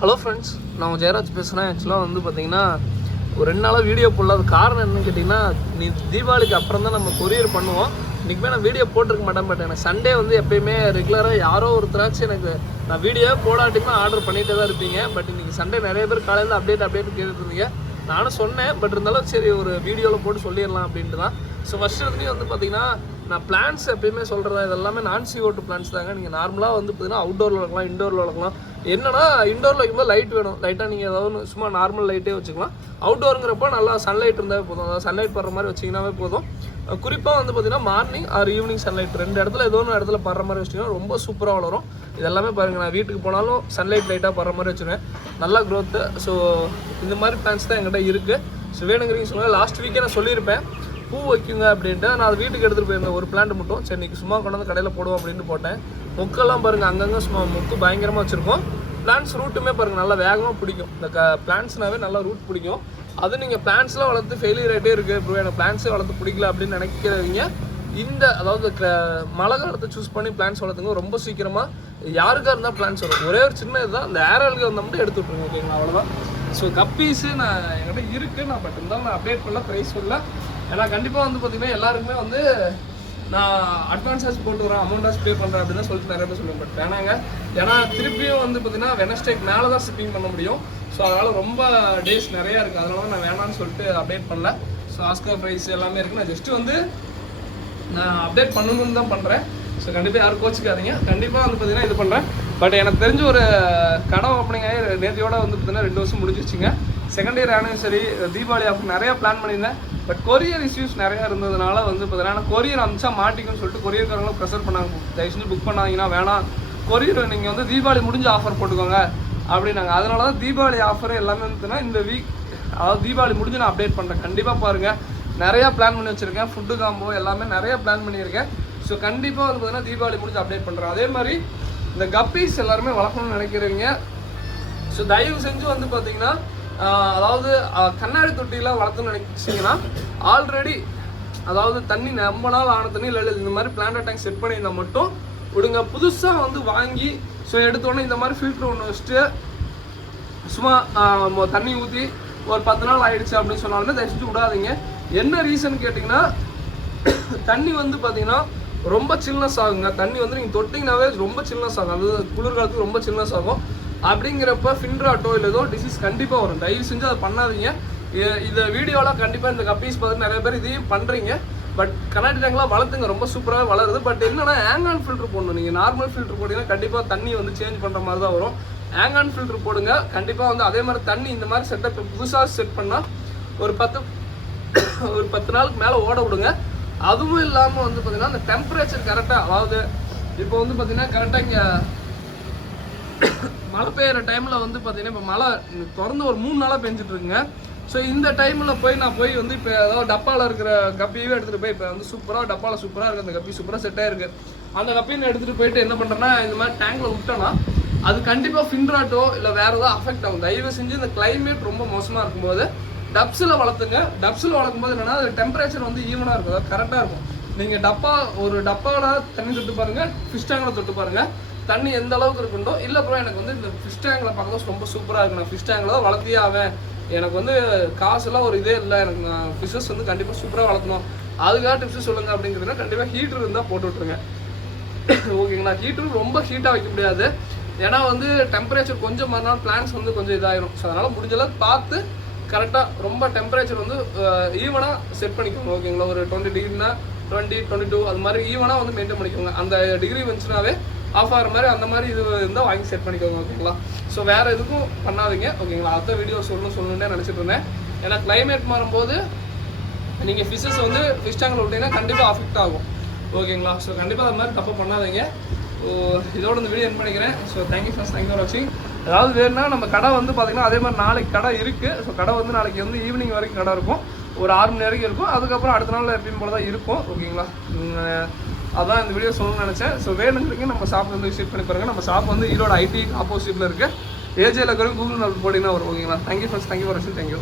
Hello friends, நான் ஜெயராஜ் பேசுகிறேன். ஆக்சுவலாக வந்து பார்த்தீங்கன்னா ஒரு 2 நாளாக வீடியோ போடல. அது காரணம் என்னன்னு கேட்டிங்கன்னா, தீபாவளிக்கு அப்புறம் தான் நம்ம கொரியர் பண்ணுவோம். இன்றைக்குமே நான் வீடியோ போட்டிருக்க மாட்டேன். பட் எனக்கு சண்டே வந்து எப்போயுமே ரெகுலராக யாரோ ஒருத்தராச்சும் எனக்கு நான் வீடியோவே போடாட்டினா ஆர்டர் பண்ணிகிட்டே தான் இருப்பீங்க. பட் இன்றைக்கி சண்டே நிறைய பேர் காலையில் அப்டேட் கேட்டுட்டு இருந்தீங்க. நானும் சொன்னேன், பட் இருந்தாலும் சரி ஒரு வீடியோவில் போட்டு சொல்லிடலாம் அப்படின்ட்டு தான். ஸோ ஃபஸ்ட் இடத்துலையும் வந்து பார்த்தீங்கன்னா, நான் பிளான்ஸ் எப்பயுமே சொல்கிறதா இது எல்லாமே நான் CO2 பிளான்ஸ் தாங்க. நீங்கள் நார்மலாக வந்து பார்த்தீங்கன்னா அவுட்டோரில் வளர்க்கலாம், இண்டோரில் வளர்க்கலாம். என்னன்னா இண்டோரில் வைக்கும்போது லைட் வேணும். லைட்டாக நீங்கள் ஏதாவது சும்மா நார்மல் லைட்டே வச்சுக்கலாம். அவுட்டோருங்கிறப்போ நல்லா சன்லைட் இருந்தாவே போதும். அதாவது சன்லைட் படுற மாதிரி வச்சிங்கன்னாவே போதும். குறிப்பாக வந்து பார்த்தீங்கன்னா மார்னிங் ஆர் ஈவினிங் சன்லைட் 2 இடத்துல ஏதோ ஒரு இடத்துல படுற மாதிரி வச்சிங்கன்னா ரொம்ப சூப்பராக வளரும். இது எல்லாமே பாருங்கள், நான் வீட்டுக்கு போனாலும் சன்லைட் லைட்டாக படுற மாதிரி வச்சுருவேன். நல்லா க்ரோத்து. ஸோ இந்த மாதிரி பிளான்ஸ் தான் என்கிட்ட இருக்குது. ஸோ வேணுங்கிறீங்க சொல்லுங்கள். லாஸ்ட் வீக்கே நான் சொல்லியிருப்பேன் பூ வைக்குங்க அப்படின்ட்டு. நான் அது வீட்டுக்கு எடுத்துகிட்டு போயிருந்தேன் ஒரு பிளான்ட் மட்டும். சரி இன்றைக்கி சும்மா கொண்டாந்து கடையில் போடுவோம் அப்படின்ட்டு போட்டேன். மொக்கெல்லாம் பாருங்கள், அங்கங்கே சும்மா மொக்கு பயங்கரமாக வச்சுருக்கோம். பிளான்ஸ் ரூட்டுமே பாருங்கள் நல்லா வேகமாக பிடிக்கும். இந்த பிளான்ஸ்னாவே நல்லா ரூட் பிடிக்கும். அது நீங்கள் பிளான்ஸ்லாம் வளர்த்து ஃபெயிலியர் ஆகிட்டே இருக்குது, இப்போ எனக்கு பிளான்ஸே வளர்த்து பிடிக்கல அப்படின்னு நினைக்கிறவங்க அதாவது மழை காலத்தை சூஸ் பண்ணி பிளான்ஸ் வளர்த்துங்க. ரொம்ப சீக்கிரமாக யாருக்காக இருந்தால் பிளான்ஸ் வரும். ஒரே ஒரு சின்ன இதுதான், இந்த ஏரலுக்கு வந்தால் மட்டும் எடுத்து விட்ருங்க. ஓகேங்களா, அவ்வளோதான். ஸோ கப்பீஸு நான் என்கிட்ட இருக்குது. நான் பட் இருந்தாலும் நான் அப்டேட் பண்ணல, ப்ரைஸ் இல்லை. ஏன்னா கண்டிப்பாக வந்து பார்த்திங்கன்னா எல்லாருக்குமே வந்து நான் அட்வான்ஸாஸ் போட்டு வரேன், அமௌண்ட்டாஸ் பே பண்ணுறேன் அப்படின்னு சொல்லிட்டு நிறைய பேர் சொல்லுவேன். பட் வேணாங்க, ஏன்னா திருப்பியும் வந்து பார்த்திங்கன்னா வெனஸ்டேக்கு மேலே தான் ஷிப்பிங் பண்ண முடியும். ஸோ அதனால் ரொம்ப டேஸ் நிறையா இருக்குது. அதனால தான் நான் வேணான்னு சொல்லிட்டு அப்டேட் பண்ணல. ஸோ ஆஸ்கர் ப்ரைஸ் எல்லாமே இருக்குது. நான் ஜஸ்ட்டு வந்து நான் அப்டேட் பண்ணணும்னு தான் பண்ணுறேன். ஸோ கண்டிப்பாக யாரும் கோச்சிக்காதீங்க. கண்டிப்பாக வந்து பார்த்திங்கன்னா இது பண்ணுறேன். பட் எனக்கு தெரிஞ்ச ஒரு கடை ஓப்பனிங் ஆகி நேத்தியோட வந்து பார்த்திங்கன்னா 2 வருஷம் முடிஞ்சிச்சுங்க. Second year anniversary, Deepavali offer நிறையா பிளான் பண்ணியிருந்தேன். பட் கொரியர் இஷ்யூஸ் நிறையா இருந்ததுனால வந்து பார்த்தீங்கன்னா கொரியர் அமிச்சா மாட்டிக்குன்னு சொல்லிட்டு கொரியர்காரங்களும் ப்ரெஷர் பண்ணாங்க. தயவு செஞ்சு புக் பண்ணாங்கன்னா வேணாம், கொரியர் நீங்கள் வந்து தீபாவளி முடிஞ்ச ஆஃபர் போட்டுக்கோங்க அப்படின்னாங்க. அதனால தான் தீபாவளி ஆஃபர் எல்லாமே வந்துன்னா இந்த வீக், அதாவது தீபாவளி முடிஞ்சு நான் அப்டேட் பண்ணுறேன். கண்டிப்பாக பாருங்கள், நிறையா பிளான் பண்ணி வச்சுருக்கேன். ஃபுட்டு காம்போ எல்லாமே நிறையா பிளான் பண்ணியிருக்கேன். ஸோ கண்டிப்பாக வந்து பார்த்தீங்கன்னா தீபாவளி முடிஞ்சு அப்டேட் பண்ணுறேன். அதே மாதிரி இந்த கப்பீஸ் எல்லாருமே வளர்க்கணும்னு நினைக்கிறவங்க ஸோ தயவு செஞ்சு வந்து பார்த்தீங்கன்னா அதாவது கண்ணாடி தொட்டிலாம் வளர்த்துன்னு நினைச்சிங்கன்னா ஆல்ரெடி அதாவது தண்ணி ரொம்ப நாள் ஆன தண்ணி இல்லை இந்த மாதிரி பிளான்ட் டேங்க் செட் பண்ணியிருந்தால் மட்டும் விடுங்க. புதுசாக வந்து வாங்கி ஸோ எடுத்தோடனே இந்த மாதிரி ஃபில்ட்ரு ஒன்று வச்சுட்டு சும்மா தண்ணி ஊற்றி ஒரு 10 நாள் ஆகிடுச்சு அப்படின்னு சொன்னாலுமே தயவு செஞ்சு விடாதீங்க. என்ன ரீசன் கேட்டிங்கன்னா, தண்ணி வந்து பார்த்தீங்கன்னா ரொம்ப சில்னஸ் ஆகுங்க. தண்ணி வந்து நீங்கள் தொட்டிங்கனாவே ரொம்ப சில்னஸ் ஆகும். அது குளிர்காலத்துக்கு ரொம்ப சில்னஸ் ஆகும். அப்படிங்கிறப்ப ஃபின்ராட்டோ இல்லை ஏதோ டிசீஸ் கண்டிப்பாக வரும். தயவு செஞ்சு அதை பண்ணாதீங்க. இந்த வீடியோலாம் கண்டிப்பாக இந்த கப்பீஸ் பார்த்து நிறைய பேர் இதையும் பண்ணுறீங்க. பட் கண்ணாடி டேங்க்லாம் வளர்த்துங்க, ரொம்ப சூப்பராக வளருது. பட் என்னன்னா ஆங்கான் ஃபில்ட்ரு போடணும். நீங்கள் நார்மல் ஃபில்ட்ரு போட்டிங்கன்னா கண்டிப்பாக தண்ணி வந்து சேஞ்ச் பண்ணுற மாதிரி தான் வரும். ஆங்கான் ஃபில்ட்ரு போடுங்க கண்டிப்பாக. வந்து அதே மாதிரி தண்ணி இந்த மாதிரி செட்டப் புதுசாக செட் பண்ணால் ஒரு 10 நாளுக்கு மேலே ஓட விடுங்க. அதுவும் இல்லாமல் வந்து பார்த்திங்கன்னா அந்த டெம்பரேச்சர் கரெக்டாக, அதாவது இப்போ வந்து பார்த்திங்கன்னா கரெக்டாக இங்கே மழை பெய்கிற டைமில் வந்து பார்த்திங்கன்னா இப்போ மழை தொடர்ந்து ஒரு 3 நாளாக பெஞ்சிட்ருக்குங்க. ஸோ இந்த டைமில் நான் போய் வந்து இப்போ ஏதாவது டப்பாவில் இருக்கிற கப்பியவே எடுத்துகிட்டு போய் இப்போ வந்து சூப்பராக டப்பாவில் சூப்பராக இருக்குது, அந்த கப்பி சூப்பராக செட்டாக இருக்குது. அந்த கப்பியை எடுத்துகிட்டு போயிட்டு என்ன பண்ணுறேன்னா இந்த மாதிரி டேங்கில் விட்டோன்னா அது கண்டிப்பாக ஃபின்ராட்டோ இல்லை வேறு ஏதாவது அஃபெக்ட் ஆகும். தயவு செஞ்சு இந்த கிளைமேட் ரொம்ப மோசமாக இருக்கும்போது டப்ஸில் வளர்த்துங்க. டப்ஸில் வளர்க்கும்போது என்னென்னா அது டெம்பரேச்சர் வந்து ஈவனாக இருக்கும், அதாவது கரெக்டாக இருக்கும். நீங்கள் ஒரு டப்பாவில் தண்ணி தொட்டு பாருங்கள், ஃபிஷ் டேங்கில் தொட்டு பாருங்கள், தண்ணி எந்த அளவுக்கு இருக்குண்டோ. இல்லை ப்ரோ எனக்கு வந்து இந்த ஃபிஷ் டேங்கில் பார்க்கறது ரொம்ப சூப்பராக இருக்கு, நான் ஃபிஷ் டேங்கில் தான் வளர்த்தியே ஆவேன், எனக்கு வந்து காசுலாம் ஒரு இதே இல்லை, எனக்கு நான் ஃபிஷ்ஷஸ் வந்து கண்டிப்பாக சூப்பராக வளர்க்கணும், அதுக்காக டிப்ஸ் சொல்லுங்கள் அப்படிங்கிறதுனா கண்டிப்பாக ஹீட்டர் இருந்தால் போட்டு விட்ருங்க. ஓகேங்களா, ஹீட்டர் ரொம்ப ஹீட்டாக வைக்க முடியாது. ஏன்னா வந்து டெம்பரேச்சர் கொஞ்சம் மறுநாள் பிளான்ஸ் வந்து கொஞ்சம் இதாயிரும். ஸோ அதனால் முடிஞ்சளவு பார்த்து கரெக்டாக ரொம்ப டெம்பரேச்சர் வந்து ஈவனாக செட் பண்ணிக்கோங்க. ஓகேங்களா, ஒரு 20 டிகிரினா 20, 22 அது மாதிரி ஈவனாக வந்து மெயின்டைன் பண்ணிக்கோங்க. அந்த டிகிரி வந்துச்சுனாவே ஆஃப் ஆகிற மாதிரி அந்த மாதிரி இது இருந்தால் வாங்கி செட் பண்ணிக்கோங்க. ஓகேங்களா, ஸோ வேறு எதுக்கும் பண்ணாதீங்க. ஓகேங்களா, அடுத்த வீடியோ சொல்லணும்னே நினச்சிட்டு இருந்தேன். ஏன்னா கிளைமேட் மாறும்போது நீங்கள் ஃபிஷ்ஷஸ் வந்து ஃபிஷ் டேங்கில் விட்டீங்கன்னா கண்டிப்பாக அஃபெக்ட் ஆகும். ஓகேங்களா, ஸோ கண்டிப்பாக அது மாதிரி தப்பு பண்ணாதீங்க. ஸோ இதோட இந்த வீடியோ என் பண்ணிக்கிறேன். ஸோ தேங்க்யூ ஃபார் வாட்சிங். அதாவது வேணுன்னா நம்ம கடை வந்து பார்த்திங்கன்னா அதே மாதிரி நாளைக்கு கடை இருக்குது. ஸோ கடை வந்து நாளைக்கு வந்து ஈவினிங் வரைக்கும் கடை இருக்கும், ஒரு 6 மணி வரைக்கும் இருக்கும். அதுக்கப்புறம் அடுத்த நாள் எப்பயும் போல தான் இருக்கும். ஓகேங்களா, அதான் இந்த வீடியோ சொல்லணும்னு நினச்சேன். ஸோ வேணுங்கிறீங்க நம்ம ஷாப் வந்து விசிட் பண்ணி பாருங்கள். நம்ம ஷாப் வந்து ஈரோடு IT ஆப்போசிட்டில் இருக்குது. ஏஜேல இருக்கிற கூகுள் மேப் போட்டிங்கன்னா வரும். ஓகேங்களா, தேங்க்யூ ஃபார் வாட்சிங். தேங்க்யூ.